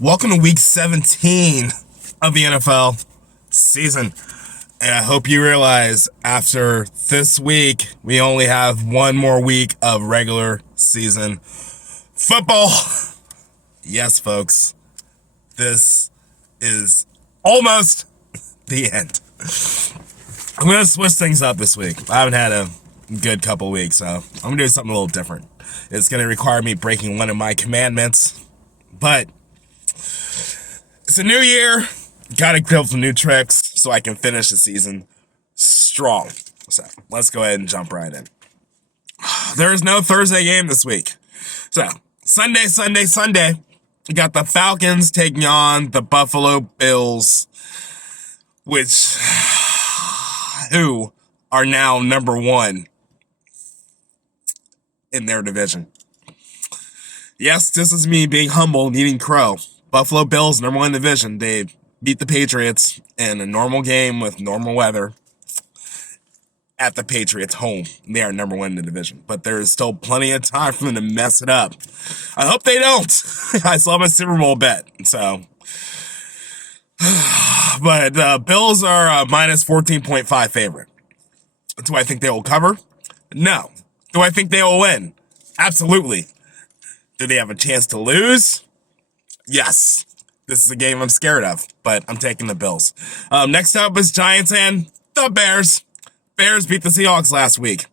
Welcome to week 17 of the NFL season. And I hope you realize after this week, we only have one more week of regular season football. Yes, folks, this is almost the end. I'm going to switch things up this week. I haven't had a good couple weeks, so I'm going to do something a little different. It's going to require me breaking one of my commandments, but it's a new year. Gotta build some new tricks so I can finish the season strong. So let's go ahead and jump right in. There is no Thursday game this week. So Sunday. We got the Falcons taking on the Buffalo Bills, who are now number one in their division. Yes, this is me being humble and eating crow. Buffalo Bills, number one division. They beat the Patriots in a normal game with normal weather at the Patriots' home. They are number one in the division. But there is still plenty of time for them to mess it up. I hope they don't. I still have a Super Bowl bet. So, but Bills are a minus 14.5 favorite. Do I think they will cover? No. Do I think they will win? Absolutely. Do they have a chance to lose? Yes, this is a game I'm scared of, but I'm taking the Bills. Next up is Giants and the Bears. Bears beat the Seahawks last week.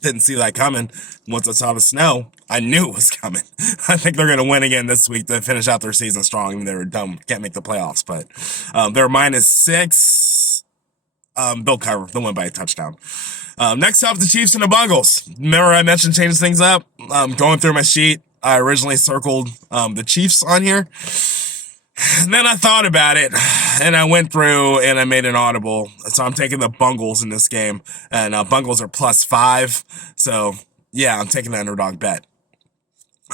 Didn't see that coming. Once I saw the snow, I knew it was coming. I think they're going to win again this week to finish out their season strong. I mean, they were dumb, can't make the playoffs, but they're -6. They'll cover. They'll win by a touchdown. Next up, the Chiefs and the Bungles. Remember I mentioned changing things up? Going through my sheet, I originally circled the Chiefs on here. And then I thought about it, and I went through and I made an audible. So I'm taking the Bungles in this game. And Bungles are +5. So, yeah, I'm taking the underdog bet.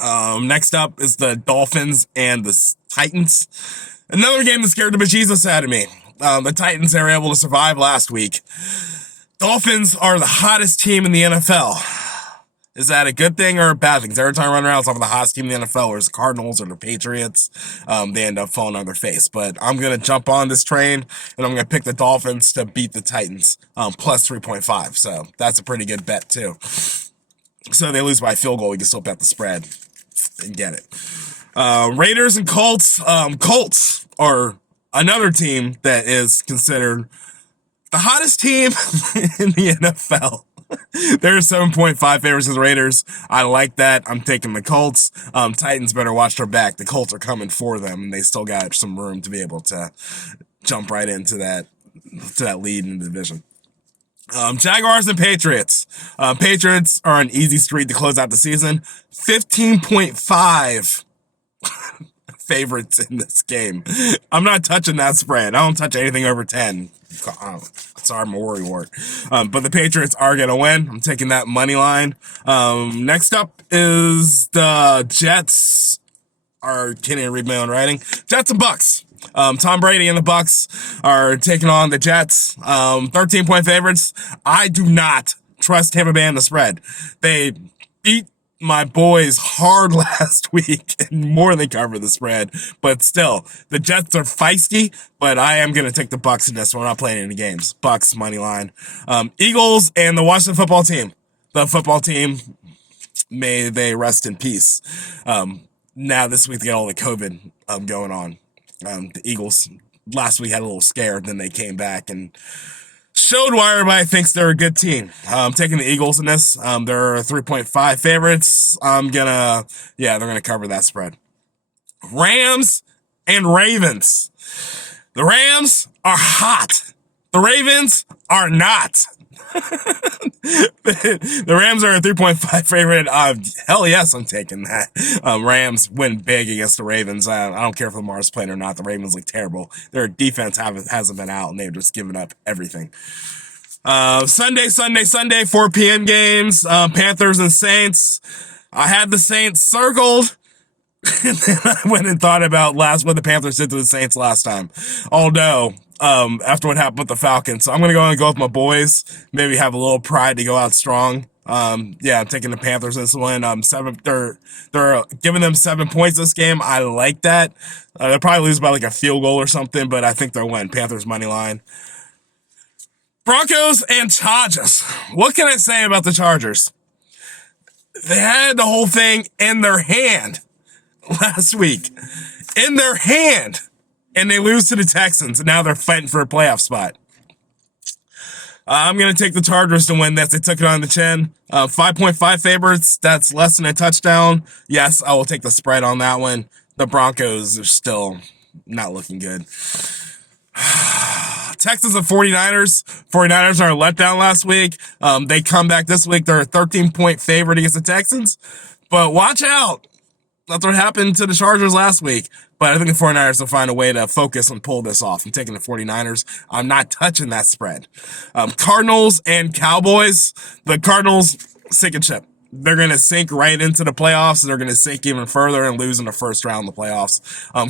Next up is the Dolphins and the Titans. Another game that scared the bejesus out of me. The Titans, they were able to survive last week. Dolphins are the hottest team in the NFL. Is that a good thing or a bad thing? Because every time I run around, it's off the hottest team in the NFL, whereas the Cardinals or the Patriots, they end up falling on their face. But I'm going to jump on this train, and I'm going to pick the Dolphins to beat the Titans, +3.5. So that's a pretty good bet, too. So they lose by a field goal, we can still bet the spread and get it. Raiders and Colts. Colts are another team that is considered the hottest team in the NFL. They're 7.5 favorites as the Raiders. I like that. I'm taking the Colts. Titans better watch their back. The Colts are coming for them, and they still got some room to be able to jump right into that lead in the division. Jaguars and Patriots. Patriots are an easy street to close out the season. 15.5 favorites in this game. I'm not touching that spread. I don't touch anything over 10. Sorry, I'm a worrywart. But the Patriots are going to win. I'm taking that money line. Next up is the Jets. Can't even read my own writing. Jets and Bucks. Tom Brady and the Bucks are taking on the Jets. 13-point favorites. I do not trust Tampa Bay in the spread. They beat my boys hard last week and more than cover the spread, but still, the Jets are feisty, but I am going to take the Bucks in this one. We're not playing any games. Bucks, money line. Eagles and the Washington football team. The football team, may they rest in peace. Now this week they got all the COVID going on. The Eagles last week had a little scare, then they came back and showed why everybody thinks they're a good team. I'm taking the Eagles in this. They're 3.5 favorites. They're going to cover that spread. Rams and Ravens. The Rams are hot. The Ravens are not. The Rams are a 3.5 favorite. Hell yes, I'm taking that. Rams win big against the Ravens. I don't care if Lamar's playing or not. The Ravens look terrible. Their defense hasn't been out, and they've just given up everything. Sunday, 4 p.m. games. Panthers and Saints. I had the Saints circled. And then I went and thought about what the Panthers did to the Saints last time. Although, after what happened with the Falcons. So I'm going to go with my boys. Maybe have a little pride to go out strong Yeah, I'm taking the Panthers this one. They're giving them 7 points this game. I like that. They'll probably lose by like a field goal or something, but I think they'll win. Panthers money line. Broncos and Chargers. What can I say about the Chargers? They had the whole thing in their hand last week. In their hand. And they lose to the Texans, and now they're fighting for a playoff spot. I'm going to take the Chargers to win this. They took it on the chin. 5.5 favorites. That's less than a touchdown. Yes, I will take the spread on that one. The Broncos are still not looking good. Texans and 49ers. 49ers are a letdown last week. They come back this week. They're a 13-point favorite against the Texans. But watch out. That's what happened to the Chargers last week. But I think the 49ers will find a way to focus and pull this off. I'm taking the 49ers. I'm not touching that spread. Cardinals and Cowboys. The Cardinals, sink and ship. They're going to sink right into the playoffs. They're going to sink even further and lose in the first round of the playoffs.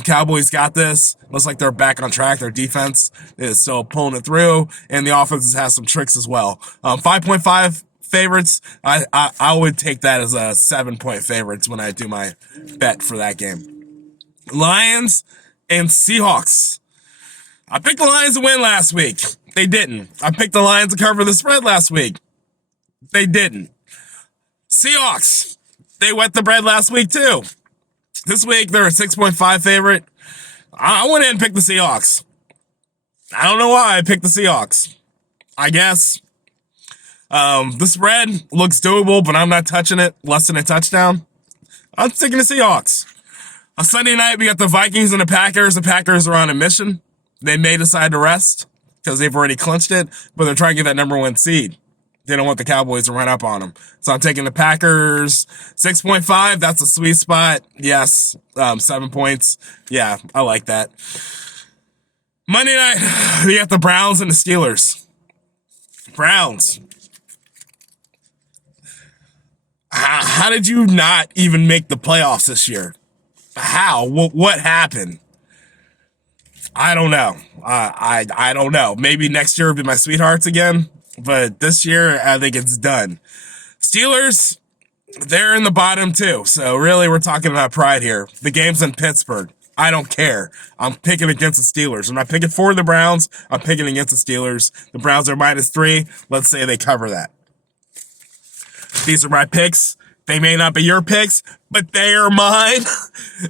Cowboys got this. Looks like they're back on track. Their defense is still pulling it through. And the offense has some tricks as well. 5.5 favorites. I would take that as a 7-point favorites when I do my bet for that game. Lions and Seahawks. I picked the Lions to win last week. They didn't. I picked the Lions to cover the spread last week. They didn't. Seahawks. They wet the bread last week too. This week they're a 6.5 favorite. I went in and picked the Seahawks. I don't know why I picked the Seahawks. I guess. The spread looks doable, but I'm not touching it. Less than a touchdown. I'm taking the Seahawks. On Sunday night, we got the Vikings and the Packers. The Packers are on a mission. They may decide to rest because they've already clinched it, but they're trying to get that number 1 seed. They don't want the Cowboys to run up on them. So I'm taking the Packers. 6.5, that's a sweet spot. Yes, 7 points. Yeah, I like that. Monday night, we got the Browns and the Steelers. Browns. How did you not even make the playoffs this year? How? What happened? I don't know. I don't know. Maybe next year will be my sweethearts again, but this year I think it's done. Steelers, they're in the bottom too. So really, we're talking about pride here. The game's in Pittsburgh. I don't care. I'm picking against the Steelers. I'm not picking for the Browns. I'm picking against the Steelers. The Browns are -3. Let's say they cover that. These are my picks. They may not be your picks, but they are mine.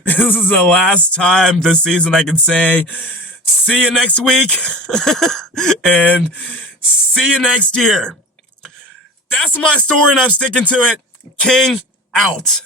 This is the last time this season I can say, see you next week and see you next year. That's my story and I'm sticking to it. King out.